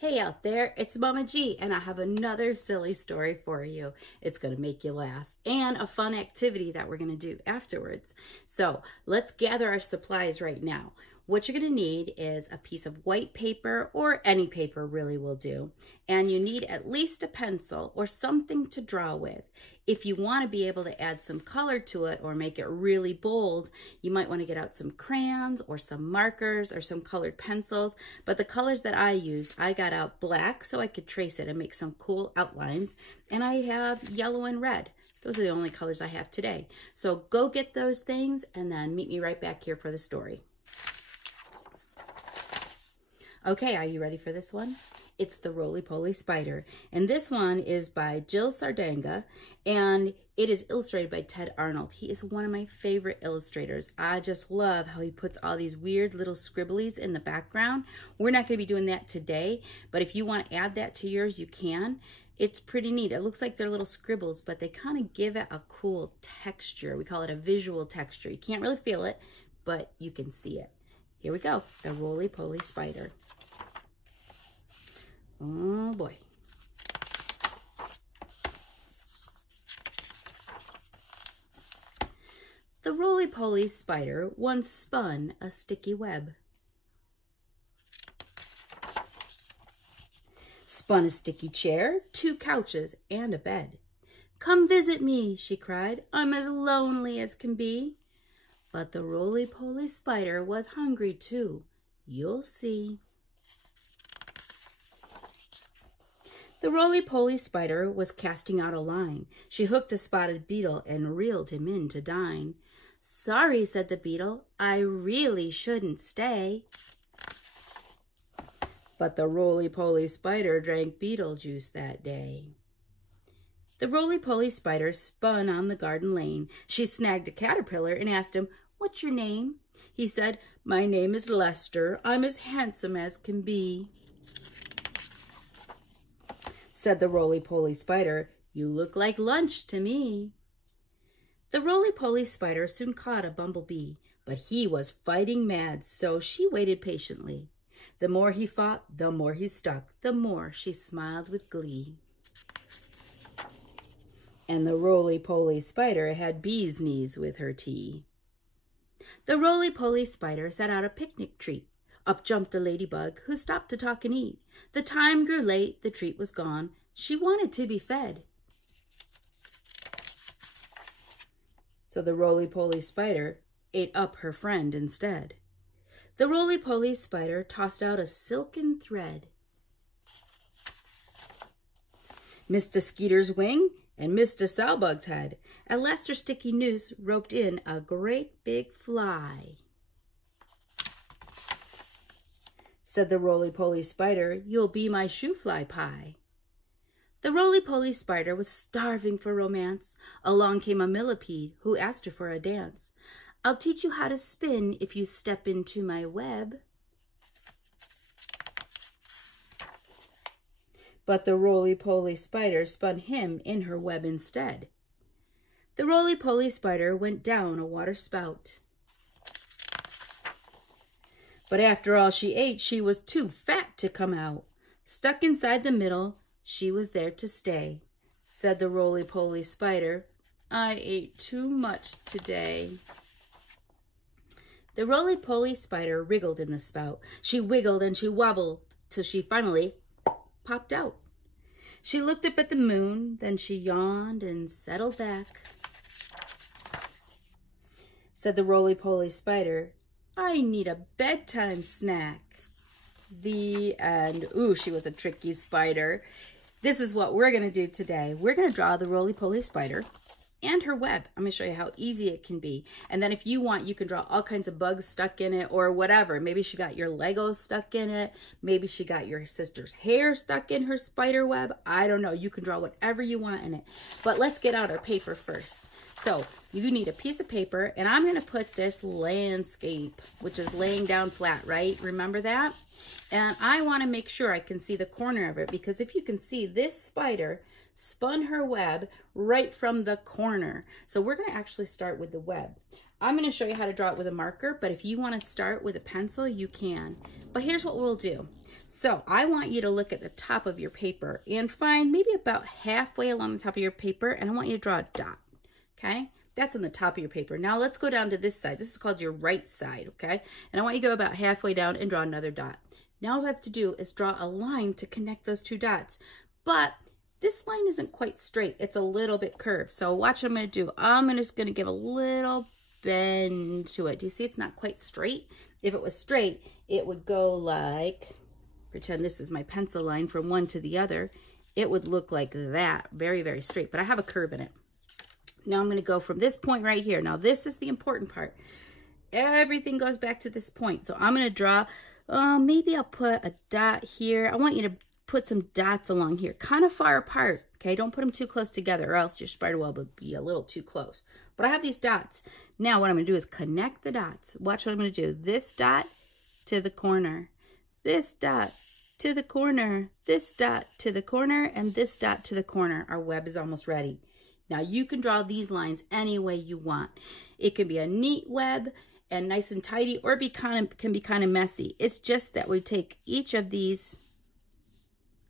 Hey out there, it's Mama G, and I have another silly story for you. It's going to make you laugh, and a fun activity that we're going to do afterwards. So let's gather our supplies right now. What you're going to need is a piece of white paper, or any paper really will do. And you need at least a pencil or something to draw with. If you want to be able to add some color to it or make it really bold, you might want to get out some crayons or some markers or some colored pencils. But the colors that I used, I got out black so I could trace it and make some cool outlines. And I have yellow and red. Those are the only colors I have today. So go get those things and then meet me right back here for the story. Okay, are you ready for this one? It's the Roly-poly Spider, and this one is by Jill Sardanga, and it is illustrated by Ted Arnold. He is one of my favorite illustrators. I just love how he puts all these weird little scribblies in the background. We're not going to be doing that today, but if you want to add that to yours, you can. It's pretty neat. It looks like they're little scribbles, but they kind of give it a cool texture. We call it a visual texture. You can't really feel it, but you can see it. Here we go, the Roly-poly Spider. Oh boy. The roly-poly spider once spun a sticky web. Spun a sticky chair, 2 couches, and a bed. "Come visit me," she cried. "I'm as lonely as can be." But the roly-poly spider was hungry too. You'll see. The roly-poly spider was casting out a line. She hooked a spotted beetle and reeled him in to dine. "Sorry," said the beetle, "I really shouldn't stay." But the roly-poly spider drank beetle juice that day. The roly-poly spider spun on the garden lane. She snagged a caterpillar and asked him, "What's your name?" He said, "My name is Lester. I'm as handsome as can be." Said the roly-poly spider, "You look like lunch to me." The roly-poly spider soon caught a bumblebee, but he was fighting mad, so she waited patiently. The more he fought, the more he stuck, the more she smiled with glee. And the roly-poly spider had bee's knees with her tea. The roly-poly spider set out a picnic treat. Up jumped a ladybug, who stopped to talk and eat. The time grew late, the treat was gone. She wanted to be fed. So the roly-poly spider ate up her friend instead. The roly-poly spider tossed out a silken thread, missed a skeeter's wing and missed a sowbug's head. At last her sticky noose roped in a great big fly. Said the roly-poly spider, "You'll be my shoe-fly pie." The roly-poly spider was starving for romance. Along came a millipede who asked her for a dance. "I'll teach you how to spin if you step into my web." But the roly-poly spider spun him in her web instead. The roly-poly spider went down a water spout. But after all she ate, she was too fat to come out. Stuck inside the middle, she was there to stay. Said the roly-poly spider, "I ate too much today." The roly-poly spider wriggled in the spout. She wiggled and she wobbled till she finally popped out. She looked up at the moon, then she yawned and settled back. Said the roly-poly spider, "I need a bedtime snack." The end. Ooh, she was a tricky spider. This is what we're going to do today. We're going to draw the roly-poly spider and her web. I'm going to show you how easy it can be. And then if you want, you can draw all kinds of bugs stuck in it or whatever. Maybe she got your Legos stuck in it. Maybe she got your sister's hair stuck in her spider web. I don't know. You can draw whatever you want in it. But let's get out our paper first. So you need a piece of paper, and I'm going to put this landscape, which is laying down flat, right? Remember that? And I want to make sure I can see the corner of it, because if you can see, this spider spun her web right from the corner. So we're going to actually start with the web. I'm going to show you how to draw it with a marker, but if you want to start with a pencil, you can. But here's what we'll do. So I want you to look at the top of your paper and find maybe about halfway along the top of your paper, and I want you to draw a dot, okay? That's on the top of your paper. Now let's go down to this side. This is called your right side, okay? And I want you to go about halfway down and draw another dot. Now all I have to do is draw a line to connect those two dots. But this line isn't quite straight. It's a little bit curved. So watch what I'm going to do. I'm just going to give a little bend to it. Do you see it's not quite straight? If it was straight, it would go like, pretend this is my pencil line from one to the other. It would look like that, very, very straight. But I have a curve in it. Now I'm going to go from this point right here. Now this is the important part. Everything goes back to this point. So I'm going to draw, maybe I'll put a dot here. I want you to put some dots along here, kind of far apart. Okay, don't put them too close together or else your spider web would be a little too close. But I have these dots. Now what I'm going to do is connect the dots. Watch what I'm going to do. This dot to the corner. This dot to the corner. This dot to the corner. And this dot to the corner. Our web is almost ready. Now you can draw these lines any way you want. It can be a neat web and nice and tidy, or can be kind of messy. It's just that we take each of these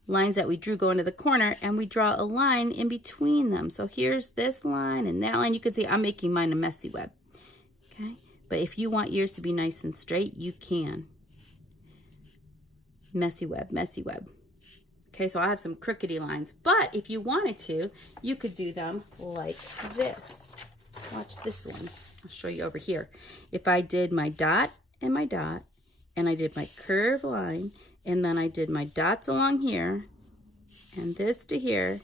lines that we drew go into the corner and we draw a line in between them. So here's this line and that line. You can see I'm making mine a messy web. Okay, but if you want yours to be nice and straight, you can. Messy web, messy web. Okay, so I have some crookedy lines, but if you wanted to, you could do them like this. Watch this one. I'll show you over here. If I did my dot, and I did my curved line, and then I did my dots along here, and this to here,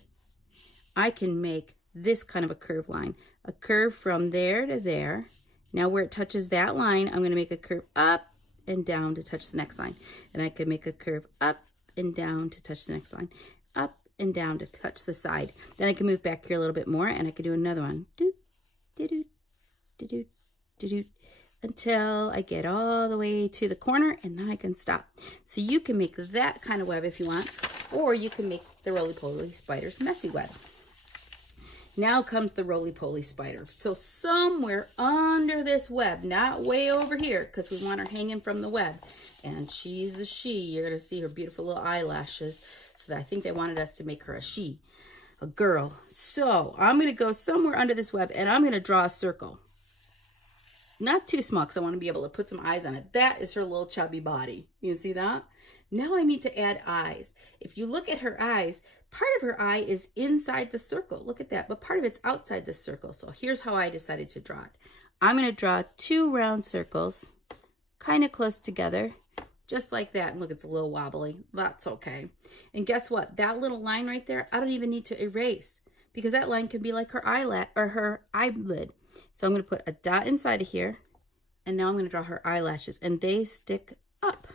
I can make this kind of a curved line. A curve from there to there. Now where it touches that line, I'm going to make a curve up and down to touch the next line. And I could make a curve up and down to touch the next line. Up and down to touch the side. Then I can move back here a little bit more, and I could do another one. Do, do, do, do, do, do, do, until I get all the way to the corner, and then I can stop. So you can make that kind of web if you want, or you can make the Roly-poly Spider's messy web. Now comes the Roly-poly Spider. So somewhere under this web, not way over here, because we want her hanging from the web. And she's a she. You're going to see her beautiful little eyelashes. So I think they wanted us to make her a she, a girl. So I'm going to go somewhere under this web, and I'm going to draw a circle. Not too small, because I want to be able to put some eyes on it. That is her little chubby body. You see that? Now I need to add eyes. If you look at her eyes, part of her eye is inside the circle. Look at that. But part of it's outside the circle. So here's how I decided to draw it. I'm going to draw two round circles, kind of close together, just like that. And look, it's a little wobbly. That's okay. And guess what? That little line right there, I don't even need to erase, because that line can be like her eyelid or her eyelid. So I'm going to put a dot inside of here, and now I'm going to draw her eyelashes, and they stick up.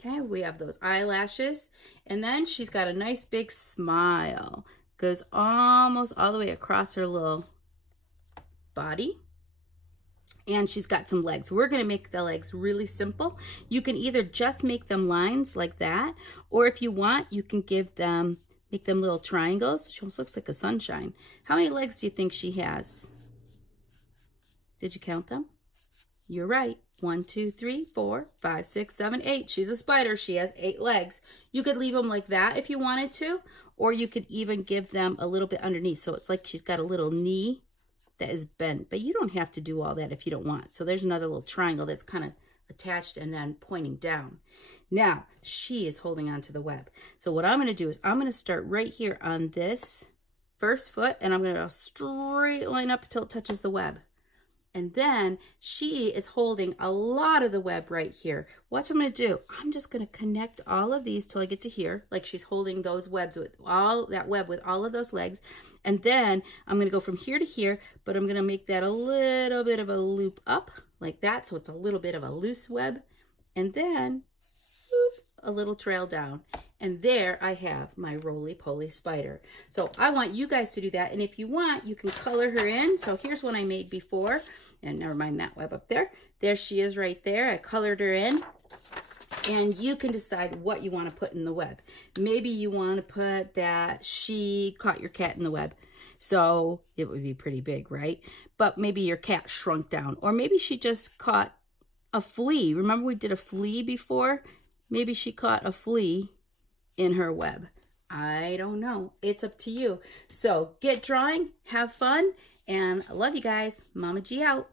Okay, we have those eyelashes, and then she's got a nice big smile. Goes almost all the way across her little body. And she's got some legs. We're going to make the legs really simple. You can either just make them lines like that, or if you want, you can make them little triangles. She almost looks like a sunshine. How many legs do you think she has? Did you count them? You're right. 1, 2, 3, 4, 5, 6, 7, 8. She's a spider. She has 8 legs. You could leave them like that if you wanted to, or you could even give them a little bit underneath. So it's like she's got a little knee that is bent, but you don't have to do all that if you don't want. So there's another little triangle that's kind of attached and then pointing down. Now she is holding on to the web. So what I'm going to do is I'm going to start right here on this first foot, and I'm going to straight line up until it touches the web. And then she is holding a lot of the web right here. What I'm going to do, I'm just going to connect all of these till I get to here, like she's holding those webs with all that web with all of those legs. And then I'm going to go from here to here, but I'm going to make that a little bit of a loop up like that, so it's a little bit of a loose web. And then whoop, a little trail down. And there I have my Roly-poly Spider. So I want you guys to do that. And if you want, you can color her in. So here's one I made before. And never mind that web up there. There she is right there. I colored her in. And you can decide what you want to put in the web. Maybe you want to put that she caught your cat in the web. So it would be pretty big, right? But maybe your cat shrunk down. Or maybe she just caught a flea. Remember we did a flea before? Maybe she caught a flea in her web. I don't know. It's up to you. So get drawing, have fun, and I love you guys. Mama G out.